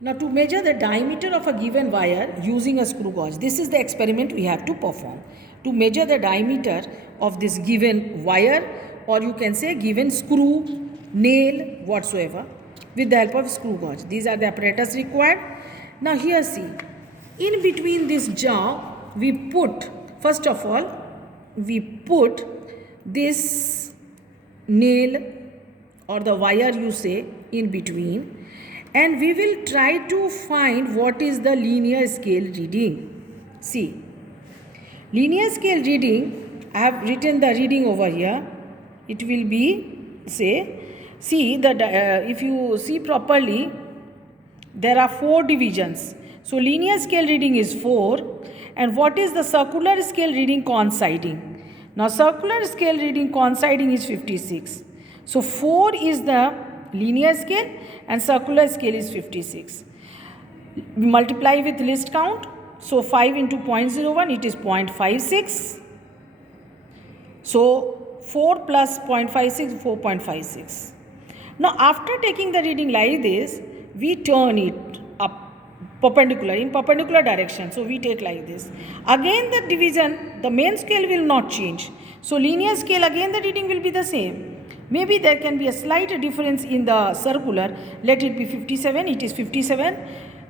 Now to measure the diameter of a given wire using a screw gauge, this is the experiment we have to perform. To measure the diameter of this given wire, or you can say given screw, nail, whatsoever, with the help of screw gauge. These are the apparatus required. Now here see, in between this jar we put, first of all, we put this nail or the wire you say in between, and we will try to find what is the linear scale reading. See, linear scale reading, I have written the reading over here. It will be, say, see the if you see properly, there are 4 divisions. So linear scale reading is 4, and what is the circular scale reading coinciding? Now circular scale reading coinciding is 56. So 4 is the linear scale and circular scale is 56. We multiply with least count. So 5 into 0.01, it is 0.56. So 4 plus 0.56, 4.56. Now after taking the reading like this, we turn it up perpendicular, in perpendicular direction. So we take like this. Again the division, the main scale will not change. So linear scale, again the reading will be the same. Maybe there can be a slight difference in the circular. Let it be 57. It is 57.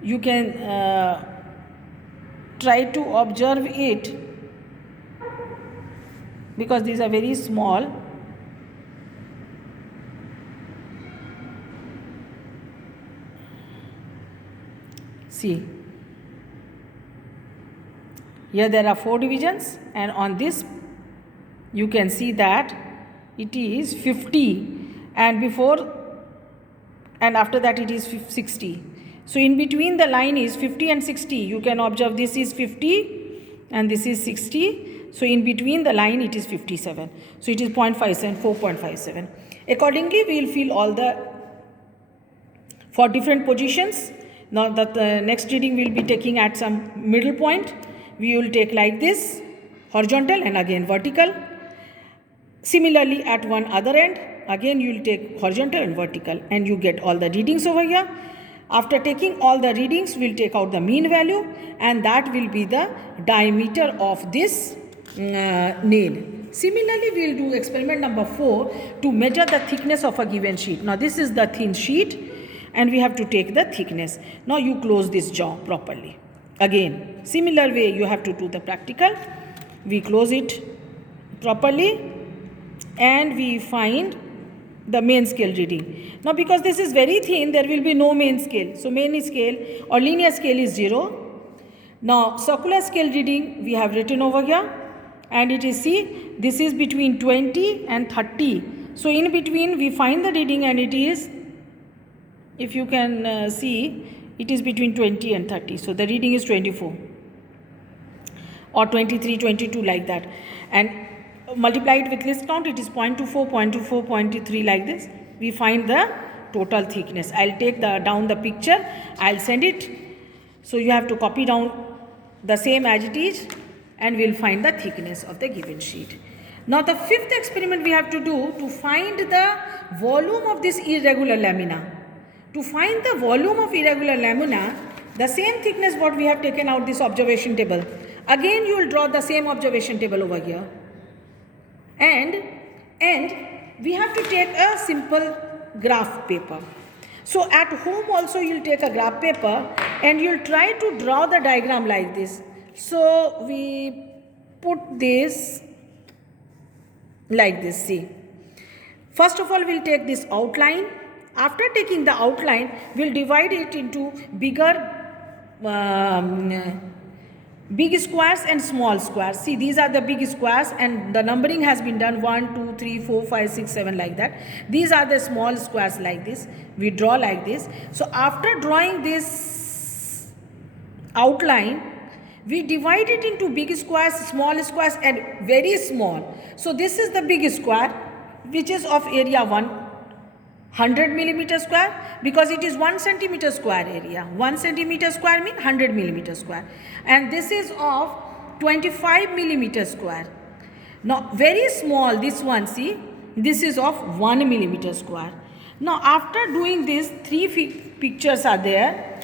You can try to observe it, because these are very small. See, here there are 4 divisions, and on this you can see that it is 50, and before and after that it is 60. So in between the line is 50 and 60. You can observe this is 50 and this is 60. So in between the line it is 57. So it is 0.57, 4.57. Accordingly, we will fill all the 4 different positions. Now that the next reading we will be taking at some middle point. We will take like this, horizontal and again vertical. Similarly, at one other end, again you will take horizontal and vertical, and you get all the readings over here. After taking all the readings, we will take out the mean value, and that will be the diameter of this nail. Similarly, we will do experiment number 4 to measure the thickness of a given sheet. Now this is the thin sheet, and we have to take the thickness. Now you close this jaw properly. Again, similar way you have to do the practical. We close it properly, and we find the main scale reading. Now because this is very thin, there will be no main scale. So main scale or linear scale is 0. Now circular scale reading we have written over here, and it is, see, this is between 20 and 30. So in between we find the reading, and it is, if you can see, it is between 20 and 30. So the reading is 24 or 23, 22 like that, and multiplied with least count, it is 0.24, 0.24, 0.23 like this. We find the total thickness. I'll take down the picture. I'll send it. So you have to copy down the same as it is, and we'll find the thickness of the given sheet. Now the 5th experiment we have to do to find the volume of this irregular lamina. To find the volume of irregular lamina, the same thickness what we have taken out this observation table. Again you will draw the same observation table over here. And we have to take a simple graph paper. So at home also you will take a graph paper, and you will try to draw the diagram like this. So we put this like this. See, first of all we will take this outline. After taking the outline, we will divide it into big squares and small squares. See, these are the big squares, and the numbering has been done 1, 2, 3, 4, 5, 6, 7 like that. These are the small squares like this. We draw like this. So after drawing this outline, we divide it into big squares, small squares, and very small. So this is the big square, which is of area 100 millimeter square, because it is 1 centimeter square area. 1 centimeter square means 100 millimeter square, and this is of 25 millimeter square. Now very small, this one, see, this is of 1 millimeter square. Now after doing this, 3 pictures are there.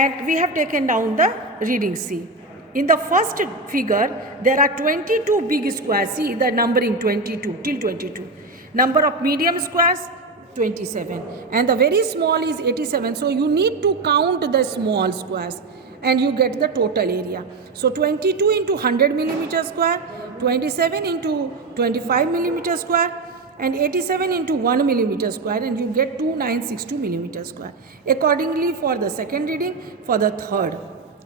and we have taken down the reading. See, in the first figure there are 22 big squares. See the numbering 22 till 22. Number of medium squares 27, and the very small is 87. So you need to count the small squares and you get the total area. So 22 into 100 millimeter square, 27 into 25 millimeter square, and 87 into 1 millimeter square, and you get 2962 millimeter square. Accordingly, for the second reading, for the third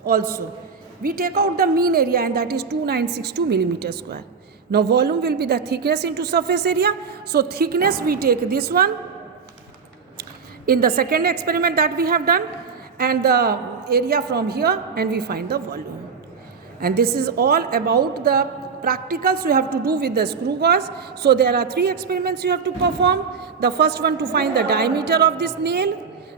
also, we take out the mean area, and that is 2962 millimeter square. Now volume will be the thickness into surface area. So thickness we take this one in the second experiment that we have done, and the area from here, and we find the volume. And this is all about the practicals you have to do with the screw gauze. So there are 3 experiments you have to perform. The first one to find the diameter of this nail.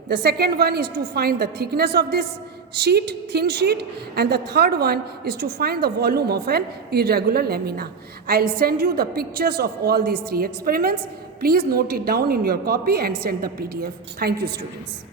The second one is to find the thickness of this sheet, thin sheet, and the third one is to find the volume of an irregular lamina. I'll send you the pictures of all these 3 experiments. Please note it down in your copy and send the PDF. Thank you, students.